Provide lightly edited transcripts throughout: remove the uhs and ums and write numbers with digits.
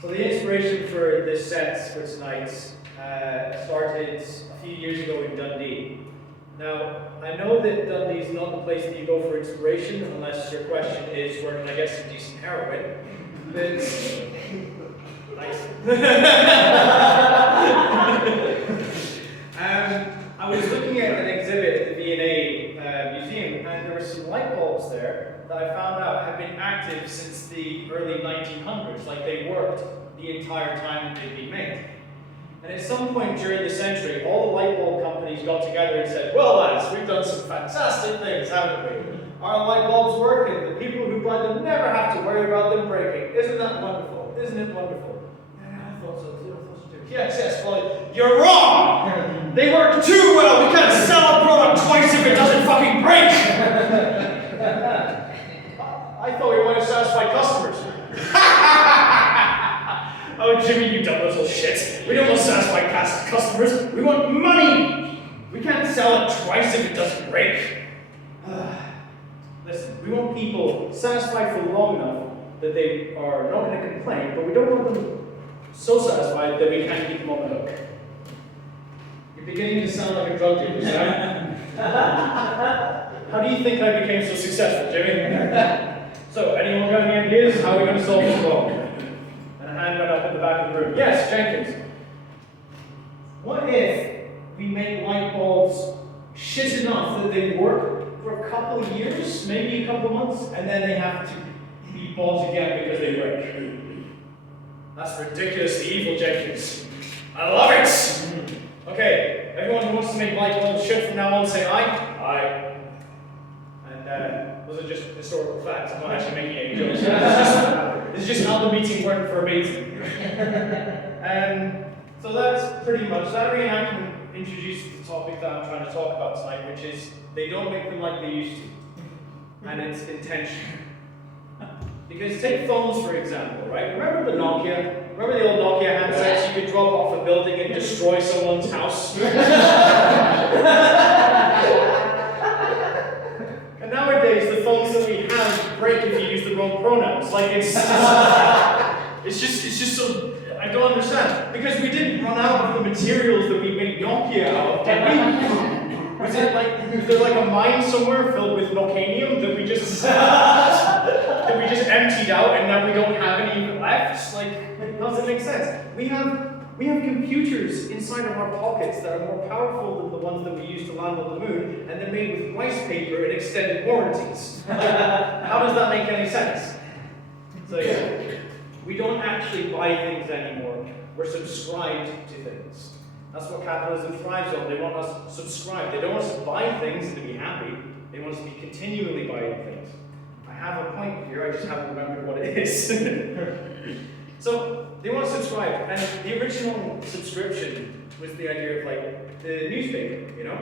So the inspiration for this set for tonight started a few years ago in Dundee. Now, I know that Dundee is not the place that you go for inspiration, unless your question is, where can I get some decent heroin? But, nice. I was looking at an exhibit at the V&A Museum, and there were some light bulbs there that I found out had been active since the early 1900s, like they worked the entire time that they'd been made. And at some point during the century, all the light bulb companies got together and said, well lads, we've done some fantastic things, haven't we? Our light bulbs work, and the people who buy them never have to worry about them breaking. Isn't that wonderful? Isn't it wonderful? Yeah, I thought so too. Yes, well, you're wrong! They work too well! We can't sell a product twice if it doesn't fucking break! I thought we wanted to satisfy customers. Oh, Jimmy, you dumb little shit. We don't want to satisfy customers. We want money! We can't sell it twice if it doesn't break. Listen, we want people satisfied for long enough that they are not going to complain, but we don't want them so satisfied that we can't keep them on the hook. You're beginning to sound like a drug dealer, Sam. How do you think I became so successful, Jimmy? So, anyone got any ideas? How are we going to solve this problem? And a hand went up at the back of the room. Yes, Jenkins. What if we make light bulbs shit enough that they work for a couple of years, maybe a couple of months, and then they have to be bought again because they break? That's ridiculously evil, Jenkins. I love it! Okay, everyone who wants to make light bulbs shit from now on, say aye. Aye. And those are just historical facts. I'm not actually making any jokes. This is just how the meeting went for a meeting. So that's pretty much, that reenactment introduces the topic that I'm trying to talk about tonight, which is they don't make them like they used to. And it's intentional. Because take phones for example, right? Remember the Nokia? Remember the old Nokia handsets you could drop off a building and destroy someone's house? And nowadays, the phones that we have break if you use the wrong pronouns. Like it's just so, I don't understand. Because we didn't run out of the materials that we made Nokia out of, did we? Was there like a mine somewhere filled with Nocanium that we just emptied out and now we don't have any left? Like, how does it make sense? We have computers inside of our pockets that are more powerful than the ones that we use to land on the moon, and they're made with rice paper and extended warranties. Like, how does that make any sense? So yeah, we don't actually buy things anymore. We're subscribed to things. That's what capitalism thrives on. They want us subscribed. They don't want us to buy things and to be happy. They want us to be continually buying things. I have a point here, I just haven't remembered what it is. So, they want to subscribe, and the original subscription was the idea of like the newspaper, you know?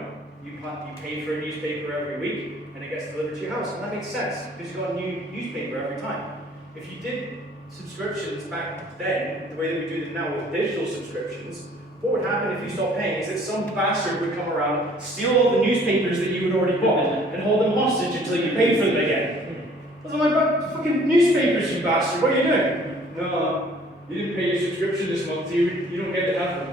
You pay for a newspaper every week, and it gets delivered to your house, and that makes sense, because you got a new newspaper every time. If you did subscriptions back then, the way that we do it now with digital subscriptions, what would happen if you stopped paying is that some bastard would come around, steal all the newspapers that you had already bought, and hold them hostage until you paid for them again. I was like, fucking newspapers, you bastard, what are you doing? No, you didn't pay your subscription this month, so you don't get to have them.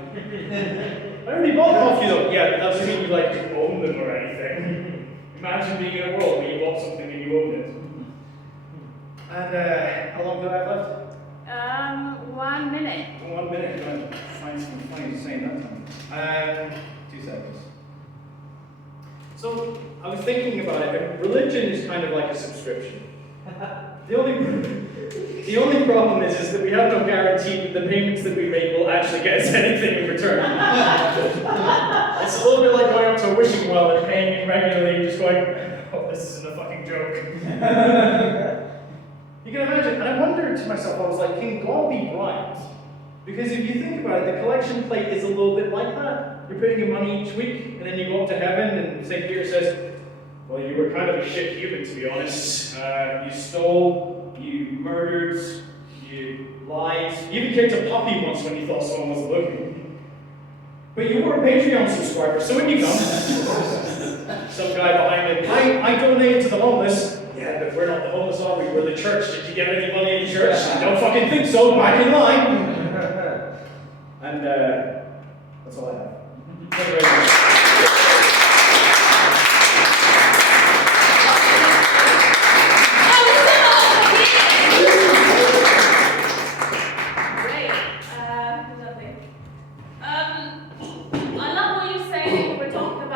I already bought them off you though. Yeah, but that doesn't mean you like own them or anything. Imagine being in a world where you bought something and you owned it. And how long do I have left? 1 minute. 1 minute. I'm going to find something funny to say that time. 2 seconds. So, I was thinking about it. Religion is kind of like a subscription. The only problem is that we have no guarantee that the payments that we make will actually get us anything in return. It's a little bit like going up to a wishing well and paying it regularly and just going, oh, this isn't a fucking joke. You can imagine, and I wondered to myself, I was like, can God be blind? Because if you think about it, the collection plate is a little bit like that. You're putting your money each week, and then you go up to heaven, and St. Peter says, well, you were kind of a shit human, to be honest. You stole, you murdered, you lied. You even kicked a puppy once when you thought someone was looking. But you were a Patreon subscriber, so when you come, some guy behind it, I donated to the homeless. Yeah, but we're not the homeless, are we? We're the church. Did you give any money in church? Don't fucking think so. Back in line. And that's all I have. Thank you very much.